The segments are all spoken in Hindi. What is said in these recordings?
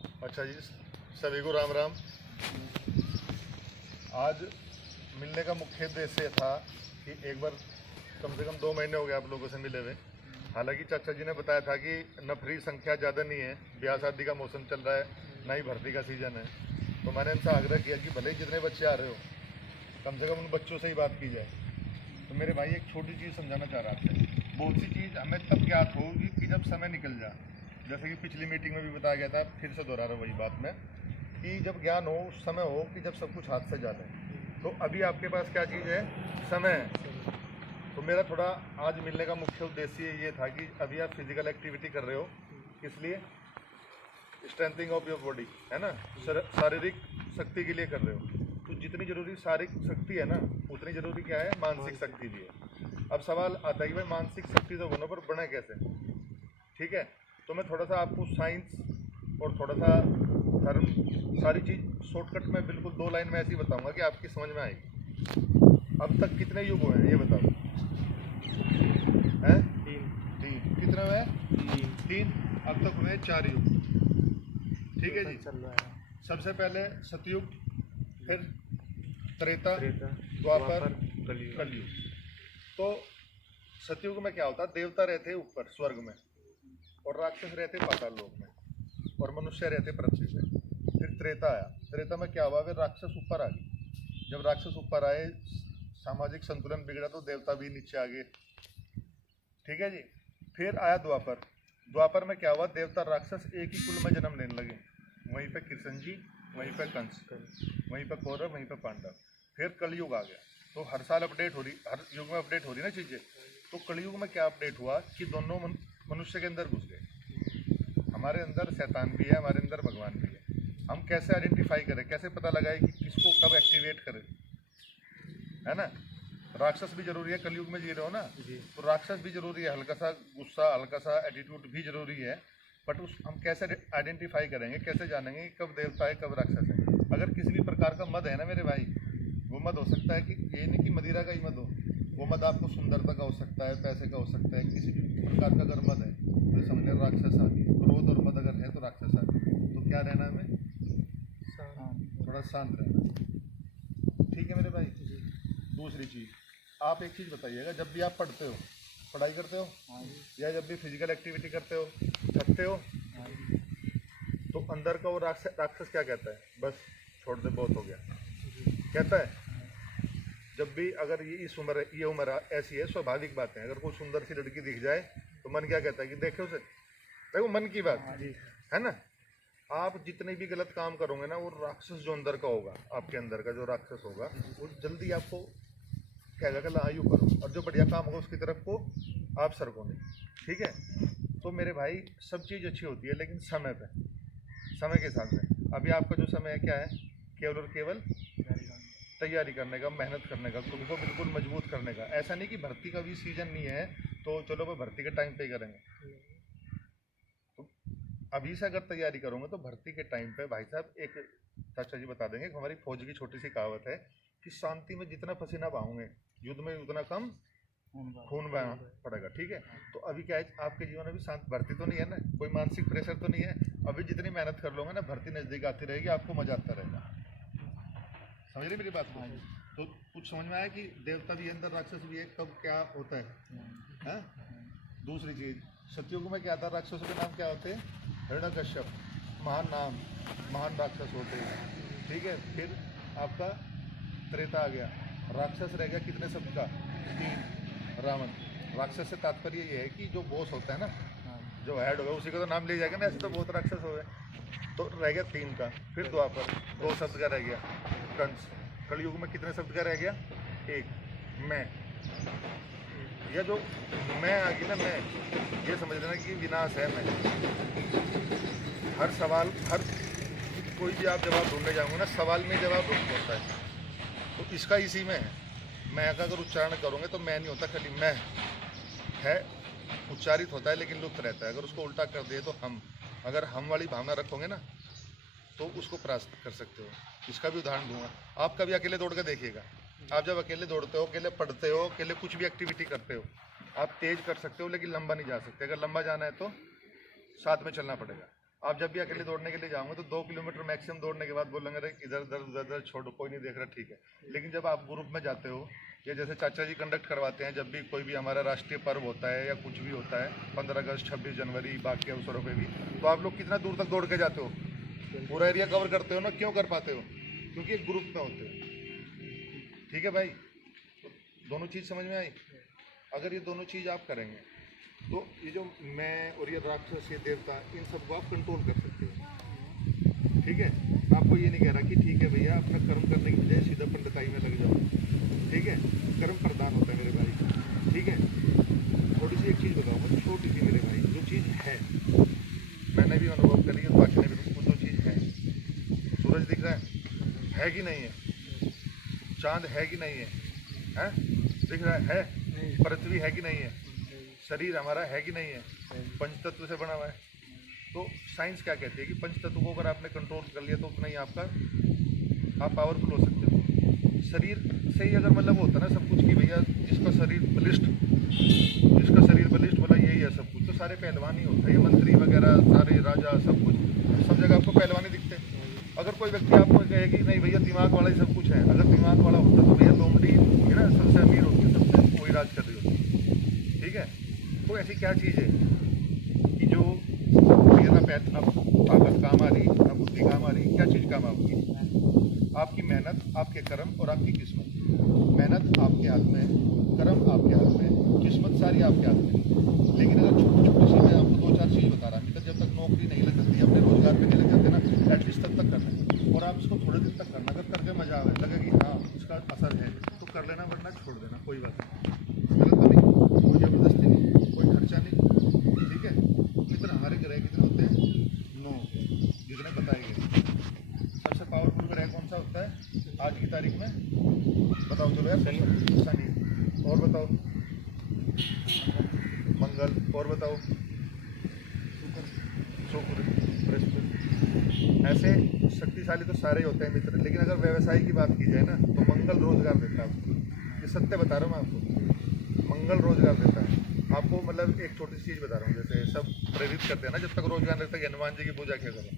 अच्छा जी, सभी को राम राम। आज मिलने का मुख्य उद्देश्य था कि एक बार कम से कम 2 महीने हो गए आप लोगों से मिले हुए। हालांकि चाचा जी ने बताया था कि नफरी संख्या ज़्यादा नहीं है, ब्याह शादी का मौसम चल रहा है, ना ही भर्ती का सीज़न है। तो मैंने इनसे आग्रह किया कि भले ही जितने बच्चे आ रहे हो, कम से कम उन बच्चों से ही बात की जाए। तो मेरे भाई एक छोटी चीज़ समझाना चाह रहा था। बहुत सी चीज़ हमें तब ज्ञात होगी कि जब समय निकल जाए। जैसे कि पिछली मीटिंग में भी बताया गया था, फिर से दोहरा रहा हूँ वही बात में, कि जब ज्ञान हो उस समय हो कि जब सब कुछ हाथ से जाए। तो अभी आपके पास क्या चीज़ है? समय है। तो मेरा थोड़ा आज मिलने का मुख्य उद्देश्य ये था कि अभी आप फिजिकल एक्टिविटी कर रहे हो, इसलिए स्ट्रेंथिंग ऑफ योर बॉडी है ना, शारीरिक शक्ति के लिए कर रहे हो। तो जितनी जरूरी शारीरिक शक्ति है ना, उतनी जरूरी क्या है? मानसिक शक्ति भी है। अब सवाल आता है कि भाई मानसिक शक्ति तो बनो, पर बने कैसे? ठीक है, तो मैं थोड़ा सा आपको साइंस और थोड़ा सा धर्म, सारी चीज़ शॉर्टकट में बिल्कुल 2 लाइन में ऐसी बताऊंगा कि आपकी समझ में आएगी। अब तक कितने युग हुए हैं ये बताओ? हैं? 3। कितने हुए? 3। अब तक हुए 4 युग। ठीक है जी। सबसे पहले सतयुग, फिर त्रेता, द्वापर, कलयुग। तो सतयुग में क्या होता? देवता रहते ऊपर स्वर्ग में, और राक्षस रहते पाताल लोक में, और मनुष्य रहते पृथ्वी पे। फिर त्रेता आया। त्रेता में क्या हुआ? फिर राक्षस ऊपर आ गए। जब राक्षस ऊपर आए, सामाजिक संतुलन बिगड़ा तो देवता भी नीचे आ गए। ठीक है जी। फिर आया द्वापर। द्वापर में क्या हुआ? देवता राक्षस एक ही कुल में जन्म लेने लगे। वहीं पे कृष्ण जी, वहीं पे कंस, वहीं पे कौरव, वहीं पे पांडव। फिर कलयुग आ गया। तो हर साल अपडेट हो रही, हर युग में अपडेट हो रही ना चीज़ें। तो कलयुग में क्या अपडेट हुआ कि दोनों मनुष्य के अंदर घुस गए। हमारे अंदर शैतान भी है, हमारे अंदर भगवान भी है। हम कैसे आइडेंटिफाई करें, कैसे पता लगाए कि किसको कब एक्टिवेट करें, है ना? राक्षस भी जरूरी है, कलयुग में जी रहे हो ना, तो राक्षस भी जरूरी है। हल्का सा गुस्सा, हल्का सा एटीट्यूड भी जरूरी है। बट उस हम कैसे आइडेंटिफाई करेंगे, कैसे जानेंगे कि कब देवता है कब राक्षस है? अगर किसी भी प्रकार का मद है ना मेरे भाई, वो मद हो सकता है कि ये नहीं कि मदिरा का ही मद हो, वो मद आपको सुंदरता का हो सकता है, पैसे का हो सकता है, किसी भी प्रकार का अगर मद है तो समझ लें राक्षस आ गई। क्रोध और मद अगर है तो राक्षस आ गई। तो क्या रहना हमें? थोड़ा शांत रहना। ठीक है मेरे भाई। दूसरी चीज़, आप एक चीज़ बताइएगा, जब भी आप पढ़ते हो, पढ़ाई करते हो, या जब भी फिजिकल एक्टिविटी करते हो, थकते हो, तो अंदर का वो राक्षस क्या कहता है? बस छोड़ दे, बहुत हो गया, कहता है। जब भी अगर ये उम्र ऐसी है, स्वाभाविक बात है, अगर कोई सुंदर सी लड़की दिख जाए तो मन क्या कहता है कि देखे उसे। देखो मन की बात है ना। आप जितने भी गलत काम करोगे ना, वो राक्षस जो अंदर का होगा, आपके अंदर का जो राक्षस होगा, वो जल्दी आपको कहेगा कि आयु करो, और जो बढ़िया काम होगा उसकी तरफ को आप सरको नहीं। ठीक है। तो मेरे भाई सब चीज़ अच्छी होती है, लेकिन समय पे, समय के हिसाब से। अभी आपका जो समय है क्या है? केवल और केवल तैयारी करने का, मेहनत करने का, खुद को बिल्कुल मजबूत करने का। ऐसा नहीं कि भर्ती का भी सीजन नहीं है तो चलो भाई भर्ती के टाइम पे ही करेंगे। तो अभी से अगर तैयारी करोगे तो भर्ती के टाइम पे भाई साहब, एक चाचा जी बता देंगे, हमारी फौज की छोटी सी कहावत है कि शांति में जितना पसीना बहाओगे, युद्ध में उतना कम खून बहाना पड़ेगा। ठीक है। तो अभी क्या है, आपके जीवन में भी शांत, भर्ती तो नहीं है ना, कोई मानसिक प्रेशर तो नहीं है। अभी जितनी मेहनत कर लोगे ना, भर्ती नजदीक आती रहेगी, आपको मजा आता रहेगा। समझ रहे मेरी बात को? तो कुछ समझ में आया कि देवता भी है अंदर, राक्षस भी है, कब क्या होता है? दूसरी चीज, सतयुग में क्या था? राक्षसों के नाम क्या होते हैं? हिरण्यकश्यप, महान नाम, महान राक्षस होते हैं। ठीक है। फिर आपका त्रेता आ गया, राक्षस रह गया कितने शब्द का? 3, रावण। राक्षस से तात्पर्य ये है कि जो बॉस होता है ना, जो हेड होगा, उसी का तो नाम ले जाएगा ना, ऐसे तो बहुत राक्षस हो गए। तो रह गया 3 का। फिर द्वापर 2 शब्द का रह गया, कंस। कलयुग में कितने शब्द का रह गया? 1, मैं। यह जो मैं आ गई ना, मैं, ये समझ लेना कि विनाश है मैं। हर सवाल, हर कोई भी आप जवाब ढूंढने जाओगे ना, सवाल में जवाब ढूंढ होता है। तो इसका इसी में है। मैं का अगर उच्चारण करोगे तो मैं नहीं होता, खाली मैं है, उच्चारित होता है लेकिन लुप्त रहता है। अगर उसको उल्टा कर दिए तो हम, अगर हम वाली भावना रखोगे ना तो उसको परास्त कर सकते हो। इसका भी उदाहरण दूंगा। आप कभी अकेले दौड़ कर देखिएगा। आप जब अकेले दौड़ते हो, अकेले पढ़ते हो, अकेले कुछ भी एक्टिविटी करते हो, आप तेज कर सकते हो लेकिन लंबा नहीं जा सकते। अगर लंबा जाना है तो साथ में चलना पड़ेगा। आप जब भी अकेले दौड़ने के लिए जाओगे तो 2 किलोमीटर मैक्सिमम दौड़ने के बाद बोलेंगे अरे इधर उधर उधर उधर छोड़ो, कोई नहीं देख रहा, ठीक है। लेकिन जब आप ग्रुप में जाते हो, या जैसे चाचा जी कंडक्ट करवाते हैं, जब भी कोई भी हमारा राष्ट्रीय पर्व होता है या कुछ भी होता है, 15 अगस्त, 26 जनवरी, बाकी अवसरों पे भी, तो आप लोग कितना दूर तक दौड़ के जाते हो, पूरा एरिया कवर करते हो ना। क्यों कर पाते हो? क्योंकि एक ग्रुप में होते हो। ठीक है भाई, तो दोनों चीज़ समझ में आई। अगर ये दोनों चीज़ आप करेंगे तो ये जो मैं और ये राक्षस, ये देवता, इन सबको आप कंट्रोल कर सकते हो। ठीक है, मैं आपको ये नहीं कह रहा कि ठीक है भैया अपना कर्म करने की बजाय सीधा पंडिताई में लग जाओ। ठीक है, कर्म प्रदान होता है मेरे भाई। ठीक है, थोड़ी सी एक चीज़ बताऊँगा, छोटी सी मेरे भाई, जो चीज़ है मैंने भी अनुभव करी है, बाकी ने भी, वो जो चीज़ है, सूरज दिख रहा है कि नहीं है? चांद है कि नहीं है? दिख रहा है? पृथ्वी है कि नहीं है? शरीर हमारा है कि नहीं है? पंचतत्व से बना हुआ है। तो साइंस क्या कहती है कि पंचतत्व को अगर आपने कंट्रोल कर लिया तो उतना ही आपका आप पावरफुल हो सकते हो। शरीर से ही अगर मतलब होता है ना सब कुछ कि भैया जिसका शरीर बलिष्ठ बोला यही है सब कुछ, तो सारे पहलवान ही होते हैं, ये मंत्री वगैरह सारे राजा सब कुछ, सब जगह आपको पहलवान ही दिखते हैं। अगर कोई व्यक्ति आपको कहे कि नहीं भैया दिमाग वाला ही सब कुछ है, अगर दिमाग वाला होता तो भैया लोमड़ी है ना सबसे अमीर होती है, सबसे वही राज कर रही होती। ठीक है, तो ऐसी क्या चीज़ है कि जो ना ताकत काम आ रही, ना बुद्धि काम आ रही, क्या चीज़ काम आपकी? आपकी मेहनत, आपके कर्म और आपकी किस्मत। मेहनत आपके हाथ में, कर्म आपके हाथ में, किस्मत सारी आपके हाथ में। लेकिन अगर छोटी छोटी सी मैं आपको 2-4 चीज़ बता रहा हूँ, जब तक नौकरी नहीं लग जाती, अपने रोजगार पे नहीं लग जाते ना, एटलीस्ट तब तक करना है। और आप इसको थोड़े दिन तक करना, अगर करके मजा आवे, लगे कि हाँ इसका असर है, तो कर लेना, वरना छोड़ देना, कोई बात नहीं। गलत तो नहीं, कोई जबरदस्ती नहीं, कोई खर्चा नहीं। ठीक है, मित्र हमारे ग्रह कितने होते हैं? 9, जितने बताए गए। सबसे पावरफुल ग्रह कौन सा होता है आज की तारीख में? बताओ चलो यार। शनि। और बताओ? मंगल। और बताओ? शुक्र, बृहस्पति। ऐसे शक्तिशाली तो सारे होते हैं मित्र, लेकिन अगर व्यवसाय की बात की जाए ना तो मंगल रोजगार देता है आपको। ये सत्य बता रहा हूँ मैं आपको, मंगल रोजगार देता है आपको। मतलब एक छोटी सी चीज़ बता रहा हूँ, जैसे सब प्रेरित करते हैं ना जब तक रोजगार नहीं तक हनुमान जी की पूजा क्या करो,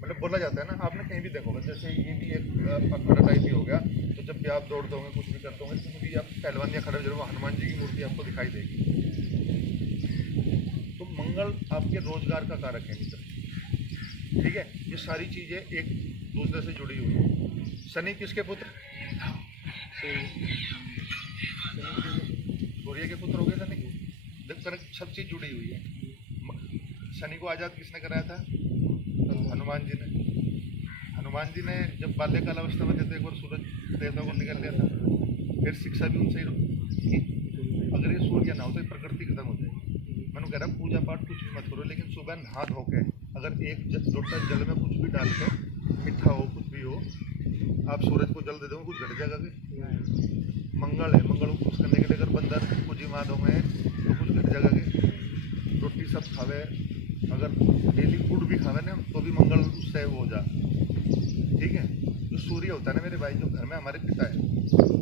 मतलब बोला जाता है ना, आपने कहीं भी देखोगे। जैसे ये भी एक अखाड़ा टाइप ही हो गया, तो जब भी आप दौड़ते होंगे कुछ भी करते होंगे, कहीं भी आप पहलवान या खड़े जरूर हनुमान जी की मूर्ति आपको दिखाई देगी। तो मंगल आपके रोजगार का कारक है मित्र। ठीक है, ये सारी चीज़ें एक दूसरे से जुड़ी हुई है। शनि किसके पुत्र? सूर्य के पुत्र हो गए शनि। देखो सब चीज़ जुड़ी हुई है। शनि को आज़ाद किसने कराया था? हनुमान जी ने। हनुमान जी ने जब बाल्यकाल अवस्था में थे तो एक बार सूरज देवता को निकल लिया था, फिर शिक्षा भी उनसे ही। अगर ये सूर्य ना हो तो प्रकृति खत्म हो जाएगी। मैंने कह रहा पूजा पाठ कुछ भी मत करो, लेकिन सुबह नहा धो के अगर एक लोटा जल में कुछ भी डाल के, मीठा हो कुछ भी हो, आप सूरज को जल दे दो, कुछ घट जाएगा कि? मंगल है, मंगल को खुश करने के लिए अगर बंदर पूजी माँ दोगे तो कुछ घट जाएगा कि? रोटी सब खावे, अगर डेली फूड भी खावे ना तो भी मंगल उससे वो हो जा। ठीक है, जो सूर्य होता है ना मेरे भाई, जो घर में हमारे पिता है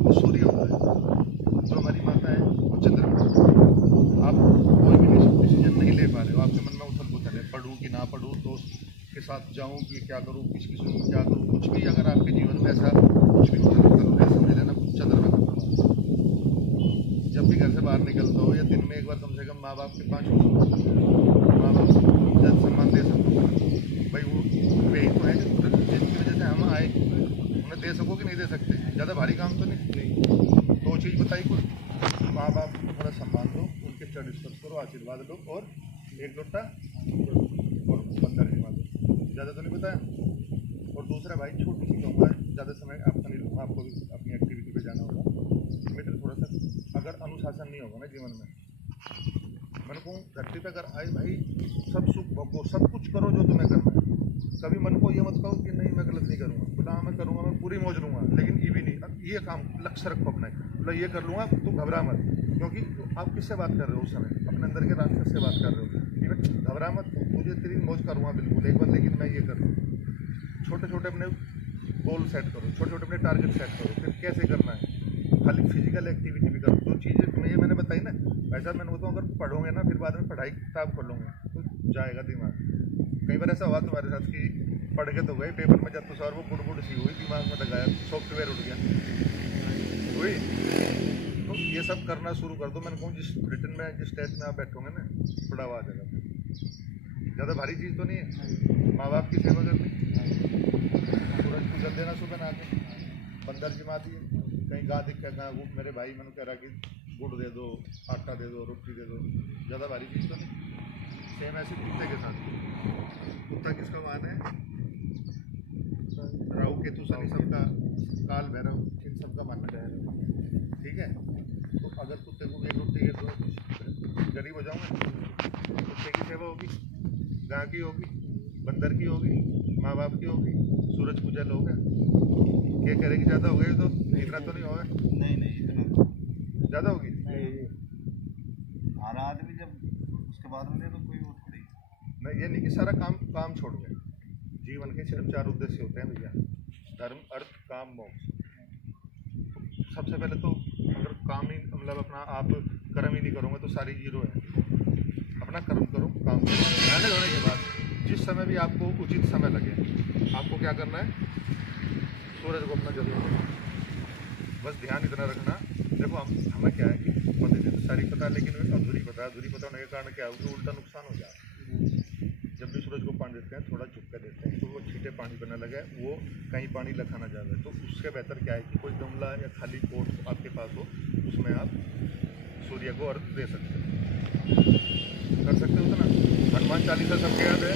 वो सूर्य होता है, जो हमारी माता है वो चंद्रमा। आप कोई भी डिसीजन नहीं ले पा रहे हो, आपके मन में उथल पुथल है, पढ़ूँ कि ना पढ़ूँ, दोस्त के साथ जाऊँ कि क्या करूँ, किसकी सुनूँ क्या करूँ, कुछ भी अगर आपके जीवन में ऐसा कुछ भी उथल पुथल हो रहा है, समझ लेना चंद्रमा का प्रभाव। जब भी घर से बाहर निकलता हो या दिन में एक बार कम से कम माँ बाप के 5 माँ बाप इज्जत सम्मान दे सको भाई, वो यही तो है जिनकी वजह से हम आए, उन्हें दे सको कि नहीं दे सकते? ज़्यादा भारी काम तो नहीं। दो चीज़ बताई कुछ, माँ बाप को थोड़ा सम्मान दो, उनके चरण स्पर्श करो, आशीर्वाद लो, और एक लोटा और बंदर की दो, ज़्यादा तो नहीं बताया। और दूसरा भाई छोटी सी कहूँगा, ज़्यादा समय आपका नहीं लूँगा, आपको भी अपनी एक्टिविटी पे जाना होगा मित्र। थोड़ा सा अगर अनुशासन नहीं होगा ना जीवन में, मन को धरती पे अगर आए भाई सब सुख भोगो, सब कुछ करो जो तुम्हें करना है। कभी मन को ये मत कहो कि नहीं मैं गलत नहीं करूँगा, बोला मैं करूँगा, मैं पूरी मौज लूँगा, लेकिन ये भी नहीं, अब ये काम लक्ष्य रखो अपना, बोला ये कर लूँगा, तो घबरा मत। क्योंकि आप किससे बात कर रहे हो उस समय? अपने अंदर के राक्षस से बात कर रहे हो कि घबरा मत, मुझे तेरी मौज करूँगा बिल्कुल एक बार, लेकिन मैं ये कर लूँ। छोटे छोटे अपने गोल सेट करो, छोटे छोटे अपने टारगेट सेट करो, फिर कैसे करना है। खाली फिजिकल एक्टिविटी भी करो, जो चीज़ें ये मैंने बताई ना, ऐसा मैंने बोलता हूँ अगर पढ़ोगे ना फिर बाद में पढ़ाई किताब कर लोगे तो जाएगा दिमाग। कई बार ऐसा हुआ तुम्हारे साथ कि पढ़ के तो गए पेपर में, जब तो सर वो गुड़ गुड़ सी हुई, दिमाग में लगाया, सॉफ्टवेयर उठ गया हुई। तो ये सब करना शुरू कर दो। मैंने कहूँ जिस ब्रिटेन में जिस स्टेट में आप बैठोगे ना, बड़ा आवाज आ जाता है। ज़्यादा भारी चीज़ तो नहीं है। माँ बाप की सेवा करनी, सूरज को जल देना सुबह ना के, बंदर की माती है। कहीं गा दिख के कहाँ मेरे भाई मैंने कह रहा कि गुड़ दे दो, आटा दे दो, रोटी दे दो, ज़्यादा भारी चीज़ तो नहीं। सेम ऐसे कुत्ते के साथ। कुत्ता किसका मान है? राहु केतु शनि सबका, काल भैरव इन सबका मानना है। ठीक है, तो अगर कुत्ते को एक रोटी दे दो, गरीब हो जाऊंगा। कुत्ते की सेवा होगी, गाय की होगी, बंदर की होगी, माँ बाप की होगी, सूरज पूजा लोग है। क्या करेगी? ज़्यादा हो गई तो इतना तो नहीं होगा। नहीं इतना ज़्यादा होगी। हर आदमी जब उसके बाद में तो कोई वो थोड़ी। नहीं, ये नहीं कि सारा काम छोड़ गए। जीवन के सिर्फ 4 उद्देश्य होते हैं भैया, धर्म, अर्थ, काम, मोक्ष। सबसे पहले तो अगर काम ही मतलब अपना आप कर्म ही नहीं करोगे तो सारी जीरो है। अपना कर्म करो, काम करो। ध्यान होने के बाद जिस समय भी आपको उचित समय लगे, आपको क्या करना है? सूरज को अपना जरूर, बस ध्यान इतना रखना। देखो हमें क्या है कि पद्धति तो सारी पता है, लेकिन अधूरी पता होने के कारण क्या है, उल्टा नुकसान हो जाता है। जब भी सूरज को पानी देते हैं, थोड़ा झुक कर देते हैं, तो वो छींटे पानी बना लगे, वो कहीं पानी लखा ना जाए। तो उससे बेहतर क्या है कि कोई गमला या खाली पोट आपके पास हो, उसमें आप सूर्य को अर्घ दे सकते हो, कर सकते हो। ना हनुमान चालीसा सबके याद है,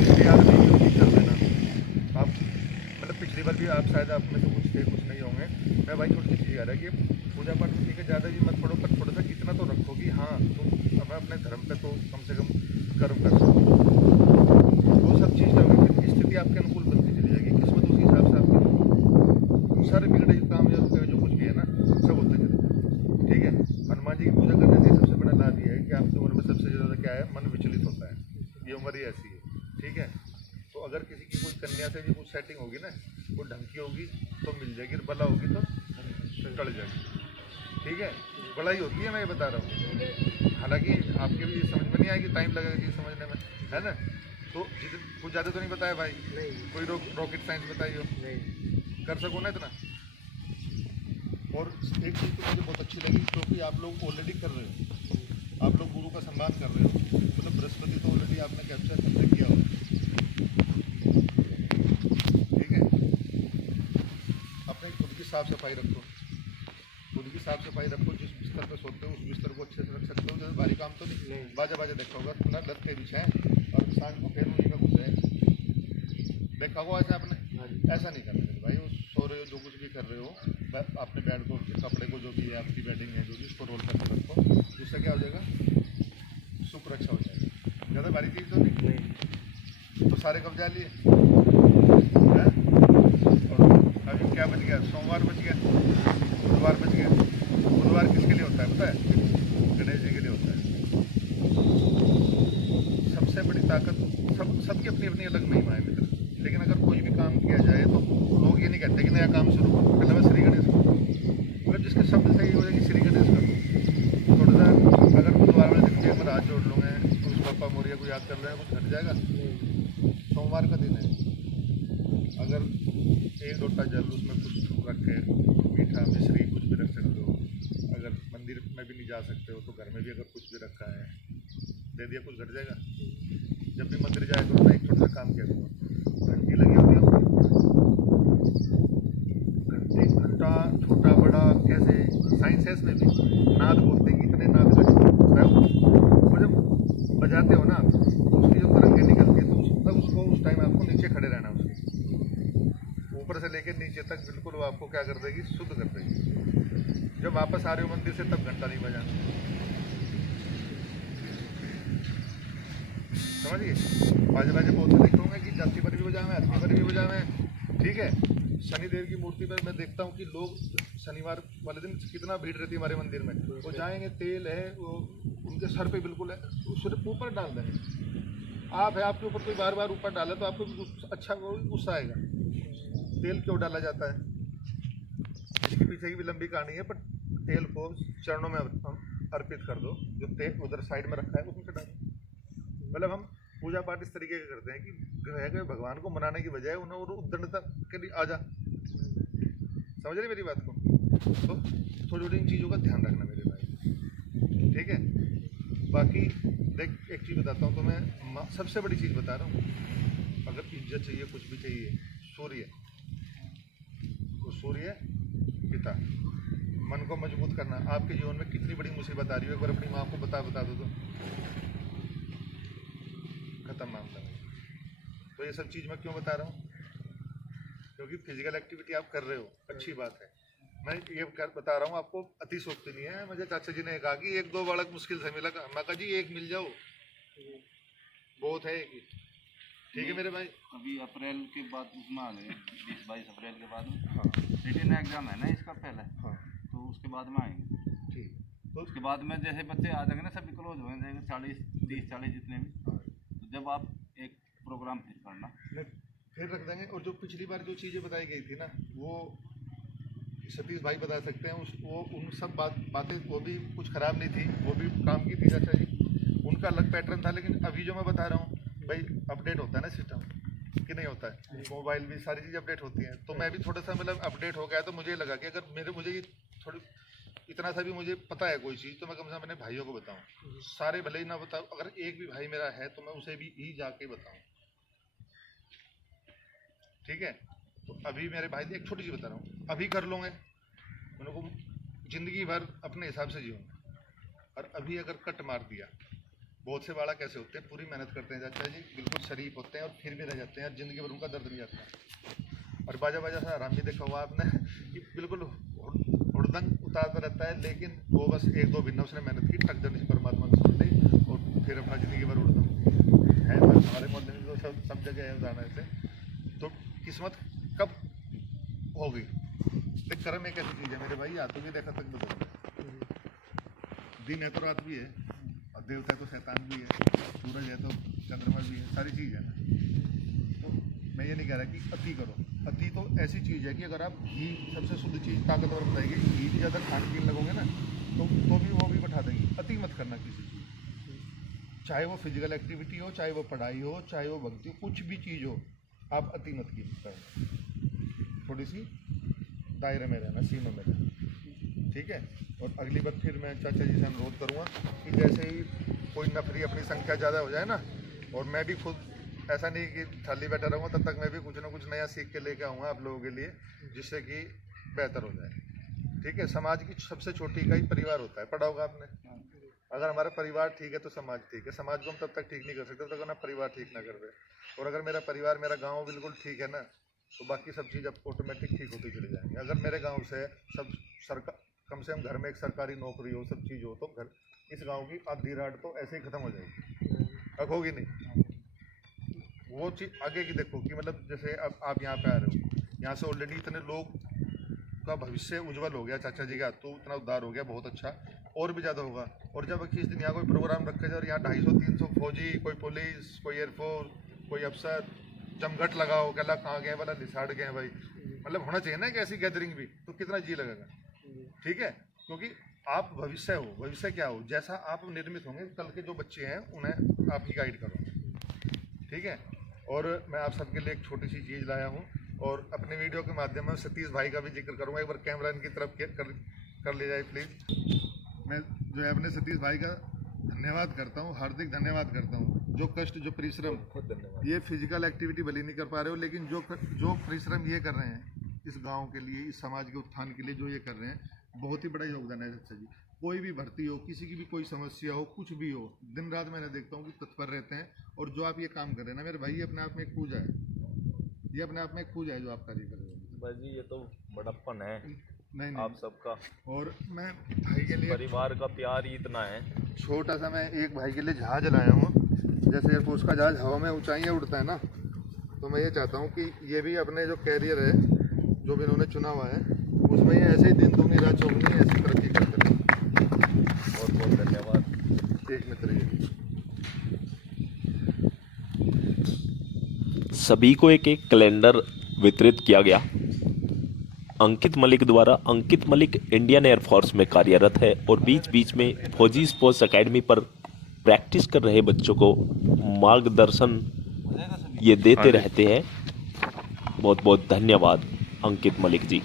इसलिए याद नहीं होगी, कर देना आप। मतलब पिछली बार भी आप शायद आप में से कुछ थे, कुछ नहीं होंगे। मैं भाई छोटी सी चीज़ याद है कि पूजा पाठ ठीक है, ज़्यादा भी मत पढ़ो, पर थोड़ा सा इतना तो रखो कि हाँ तुम हमें अपने धर्म पे तो कम से कम कर्म कर सको। वो सब चीज़ क्या होगी, फिर स्थिति आपके अनुकूल बनती चली जाएगी, किस्मत उसी हिसाब से आपकी सारे बिगड़े काम या रुके जो कुछ भी है ना, सब होते चले जाए। ठीक है, हनुमान जी की पूजा करने से सबसे बड़ा लाभ ये है कि आपकी उम्र में सबसे ज़्यादा क्या है, मन विचलित होता है। ये उम्र ही ऐसी है। ठीक है, तो अगर किसी की कोई कन्या से भी कुछ सेटिंग होगी ना, वो ढंग की होगी तो मिल जाएगी, बला होगी तो टल जाएगी। ठीक है, बड़ाई होती है, मैं ये बता रहा हूँ। हालांकि आपके भी समझ में नहीं आएगी, टाइम लगेगा चीज़ समझने में, है ना। तो कुछ ज़्यादा तो नहीं बताया भाई, कोई रॉकेट साइंस बताई हो, कर सको ना इतना। और एक चीज़ तो मुझे बहुत अच्छी लगी, क्योंकि आप लोग ऑलरेडी कर रहे हो, आप लोग गुरु का सम्मान कर रहे हो। मतलब बृहस्पति तो ऑलरेडी आपने कैप्चर करके किया हो। ठीक है, अपने खुद की साफ सफाई रखो, खुद की साफ सफाई रखो। जिस बिस्तर पर सोते हो उस बिस्तर को अच्छे से रख सकते हो, जैसे भारी काम तो नहीं। बाजा देखा होगा, ना लत के बिछाएं और सांझ को फिर उन्हीं में घुसे। देखा होगा ऐसा आपने? ऐसा नहीं करना भाई। वो सो रहे हो, जो कुछ भी कर रहे हो, अपने बेड को, कपड़े को, जो भी है आपकी बेडिंग है, जो भी, उसको रोल करके रखो। जिससे क्या हो जाएगा, सुख रक्षा हो जाएगा। ज़्यादा भारी चीज़ तो नहीं। तो सारे कब्जा लिए है? और अभी क्या बच गया? सोमवार बच गया, बुधवार बच गया। बुधवार किसके लिए होता है पता है? गणेश जी के लिए होता है। सबसे बड़ी ताकत, सबकी अपनी अपनी अलग महिमा है मित्र। लेकिन अगर कोई भी काम किया जाए तो लोग ये नहीं कहते कि नया काम शुरू करो, पहले मैं श्री गणेश करूँ। मतलब जिसके शब्द सही हो जाएगी, श्री गणेश करो। थोड़ा सा अगर बुधवार वाले दिन में हाथ जोड़ लूँगा, तो उस पापा मोरिया को याद कर रहे हैं, कुछ घट जाएगा। सोमवार का दिन है, अगर 1 लोटा जल, उसमें कुछ रख के, मीठा मिश्री कुछ भी रख सकते हो। अगर मंदिर में भी नहीं जा सकते हो तो घर में भी अगर कुछ भी रखा है, दे दिया, कुछ घट जाएगा। जब भी मंदिर जाया करो ना, एक छोटा सा काम किया करो। घंटी लगी होती है, घंटी, घंटा, छोटा बड़ा कैसे, साइंस है इसमें भी। नाद बोलते हैं कि इतने नाद लगे, वो जब बजाते हो ना, उसकी जो तरंगें निकलती है, तो तब उसको उस टाइम आपको नीचे खड़े रहना है। उसके ऊपर से लेकर नीचे तक बिल्कुल वो आपको क्या कर देगी, शुद्ध कर देगी। जब वापस आ रहे हो मंदिर से, तब घंटा नहीं बजाना, समझिए। बाजे बाजे बहुत से देखे होंगे कि जाति पर भी बजावे, आदमी पर भी बजावे। ठीक है, शनिदेव की मूर्ति पर मैं देखता हूँ कि लोग शनिवार वाले दिन कितना भीड़ रहती है हमारे मंदिर में। वो जाएंगे, तेल है वो उनके सर पे बिल्कुल है, सिर्फ ऊपर डाल देंगे। आप है, आपके ऊपर कोई बार बार ऊपर डाले तो आपको भी अच्छा गुस्सा आएगा। तेल क्यों डाला जाता है, इसके पीछे की भी लंबी कहानी है, पर तेल को चरणों में अर्पित कर दो। जो तेल उधर साइड में रखा है उसमें से डालो। मतलब हम पूजा पाठ इस तरीके का करते हैं कि ग्रह के भगवान को मनाने की बजाय उन्हें उद्दंडता के लिए आ जा, समझ रहे मेरी बात को। तो थोड़ी थोड़ी इन चीज़ों का ध्यान रखना मेरे भाई, ठीक है। बाकी देख एक चीज़ बताता हूँ तो मैं सबसे बड़ी चीज़ बता रहा हूँ, अगर इज्जत चाहिए कुछ भी चाहिए, सूर्य तो सूर्य पिता, मन को मजबूत करना। आपके जीवन में कितनी बड़ी मुसीबत आ रही है, एक बार अपनी माँ को बता दो तो खत्म मामला। तो ये सब चीज़ मैं क्यों बता रहा हूँ, क्योंकि फिजिकल एक्टिविटी आप कर रहे हो, अच्छी बात है। मैं ये बता रहा हूँ आपको, अतिशोक्ति नहीं है। मुझे चाचा जी ने कहा कि 1-2 बालक मुश्किल से मिला, मैं कहा जी एक मिल जाओ बहुत है एक ही, ठीक है मेरे भाई। अभी अप्रैल के बाद उसमें आ गए 20-22 अप्रैल के बाद में। हाँ रिटन एग्जाम है ना इसका पहले, हाँ तो उसके बाद में आएंगे। ठीक, तो उसके बाद में जैसे बच्चे आ जाएंगे ना, सभी क्लोज हो जाएंगे 40-30-40 जितने भी, तो जब आप एक प्रोग्राम फिर करना, फिर रख देंगे। और जो पिछली बार जो चीज़ें बताई गई थी ना, वो सतीश भाई बता सकते हैं, वो उन सब बातें वो भी कुछ ख़राब नहीं थी, वो भी काम की थी चाचा जी, उनका अलग पैटर्न था। लेकिन अभी जो मैं बता रहा हूँ भाई, अपडेट होता है ना सिस्टम कि नहीं होता है, मोबाइल भी सारी चीज़ अपडेट होती हैं। तो मैं भी थोड़ा सा मतलब अपडेट हो गया, तो मुझे लगा कि अगर मुझे ये थोड़ी इतना सा भी मुझे पता है कोई चीज़, तो मैं कम से कम अपने भाइयों को बताऊँ। सारे भले ही ना बताऊँ, अगर एक भी भाई मेरा है तो मैं उसे भी ही जाके बताऊँ, ठीक है। तो अभी मेरे भाई एक छोटी सी बता रहा हूँ, अभी कर लूँगे उनको ज़िंदगी भर अपने हिसाब से जीऊँगा। और अभी अगर कट मार दिया, बहुत से बालक कैसे होते हैं, पूरी मेहनत करते हैं चाचा जी, बिल्कुल शरीफ होते हैं और फिर भी रह जाते हैं, ज़िंदगी भर उनका दर्द नहीं जाता। और बाजा सा आराम भी देखा हुआ आपने कि बिल्कुल हुड़दंग उतारता रहता है, लेकिन वो बस 1-2 महीना उसने मेहनत की, ठक जब परमात्मा ने सुन ली और फिर अपना ज़िंदगी भर उड़दंग है। बस हमारे मोहल्ले में तो सब जगह है उदाहरण ऐसे। तो किस्मत कब होगी, देख कर्म एक ऐसी चीज़ है मेरे भाई, हाथों की देखा तक बदल, दिन है तो रात भी है, और देवता है तो शैतान भी है, सूरज है तो चंद्रमा भी है, सारी चीज़ है ना। तो मैं ये नहीं कह रहा कि अति करो, अति तो ऐसी चीज़ है कि अगर आप घी सबसे शुद्ध चीज़ ताकतवर बताएगी, घी भी ज़्यादा खान पीन लगोगे ना तो भी वो भी बैठा देंगी। अति मत करना किसी चीज़, चाहे वो फिजिकल एक्टिविटी हो, चाहे वो पढ़ाई हो, चाहे वो भक्ति हो, कुछ भी चीज़ हो, आप अति मत कीजिए, थोड़ी सी दायरे में रहना, सीमा में रहना, ठीक है। और अगली बार फिर मैं चाचा जी से अनुरोध करूँगा कि जैसे ही कोई नफरी अपनी संख्या ज़्यादा हो जाए ना, और मैं भी खुद ऐसा नहीं कि खाली बैठा रहूँगा, तब तक मैं भी कुछ ना कुछ नया सीख के लेके आऊँगा आप लोगों के लिए, जिससे कि बेहतर हो जाए, ठीक है। समाज की सबसे छोटी इकाई परिवार होता है, पढ़ा होगा आपने। अगर हमारा परिवार ठीक है तो समाज ठीक है, समाज को हम तब तक ठीक नहीं कर सकते तब तक ना परिवार ठीक ना कर दे। और अगर मेरा परिवार, मेरा गाँव बिल्कुल ठीक है ना, तो बाकी सब चीज़ अब ऑटोमेटिक ठीक होती चली जाएंगी। अगर मेरे गाँव से सब सरकार, कम से कम घर में एक सरकारी नौकरी हो, सब चीज़ हो, तो घर इस गांव की आधी रात तो ऐसे ही ख़त्म हो जाएगी, अब होगी नहीं। वो चीज़ आगे की देखो कि मतलब जैसे अब आप यहाँ पे आ रहे हो, यहाँ से ऑलरेडी इतने लोग का भविष्य उज्जवल हो गया, चाचा जी का हाथ तो इतना उद्धार हो गया, बहुत अच्छा, और भी ज़्यादा होगा। और जब किस दिन यहाँ कोई प्रोग्राम रखे जाए और यहाँ 250-300 फौजी, कोई पुलिस, कोई एयरफोर्स, कोई अफसर जमघट लगाओ, कहला कहाँ गए वाला निसाड़ गए भाई, मतलब होना चाहिए ना कि ऐसी गैदरिंग भी, तो कितना जी लगेगा, ठीक है। क्योंकि आप भविष्य हो, भविष्य क्या हो, जैसा आप निर्मित होंगे, कल के जो बच्चे हैं उन्हें आप ही गाइड करो, ठीक है। और मैं आप सबके लिए एक छोटी सी चीज़ लाया हूँ, और अपने वीडियो के माध्यम में सतीश भाई का भी जिक्र करूँगा, एक बार कैमरा इनकी तरफ कर ले जाए प्लीज़। मैं जो है अपने सतीश भाई का धन्यवाद करता हूँ, हार्दिक धन्यवाद करता हूँ। जो कष्ट, जो परिश्रम, ये फिजिकल एक्टिविटी भले नहीं कर पा रहे हो, लेकिन जो परिश्रम ये कर रहे हैं इस गांव के लिए, इस समाज के उत्थान के लिए जो ये कर रहे हैं, बहुत ही बड़ा योगदान है चाचा जी। कोई भी भर्ती हो, किसी की भी कोई समस्या हो, कुछ भी हो, दिन रात मैंने देखता हूँ कि तत्पर रहते हैं। और जो आप ये काम कर रहे हैं ना मेरे भाई, ये अपने आप में एक पूजा है, ये अपने आप में एक पूजा है जो आप कार्य कर रहे हो भाई। ये तो बड़प्पन है नहीं आप सबका, और मैं भाई के लिए, परिवार का प्यार ही इतना है। छोटा सा मैं एक भाई के लिए जहाज लाया हूँ, जैसे एयरफोर्स का जहाज हवा में ऊंचाइयाँ उड़ता है ना, तो मैं ये चाहता हूँ कि ये भी अपने जो कैरियर है, जो भी इन्होंने चुना हुआ है, उसमें ये ऐसे ही दिन दुगनी रात चौगुनी ऐसी तरक्की करते हैं। बहुत बहुत धन्यवाद। एक मित्र ये सभी को एक एक कैलेंडर वितरित किया गया। अंकित मलिक द्वारा, अंकित मलिक इंडियन एयरफोर्स में कार्यरत है और बीच बीच में फौजी स्पोर्ट्स एकेडमी पर प्रैक्टिस कर रहे बच्चों को मार्गदर्शन हो जाएगा सभी। ये देते रहते हैं। बहुत बहुत धन्यवाद अंकित मलिक जी।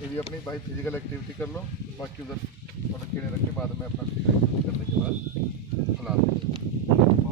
ये भी अपनी भाई फिजिकल एक्टिविटी कर लो, बाकी उधर रखे नहीं रखे बाद में अपना फिजिकल एक्टिविटी करने के बाद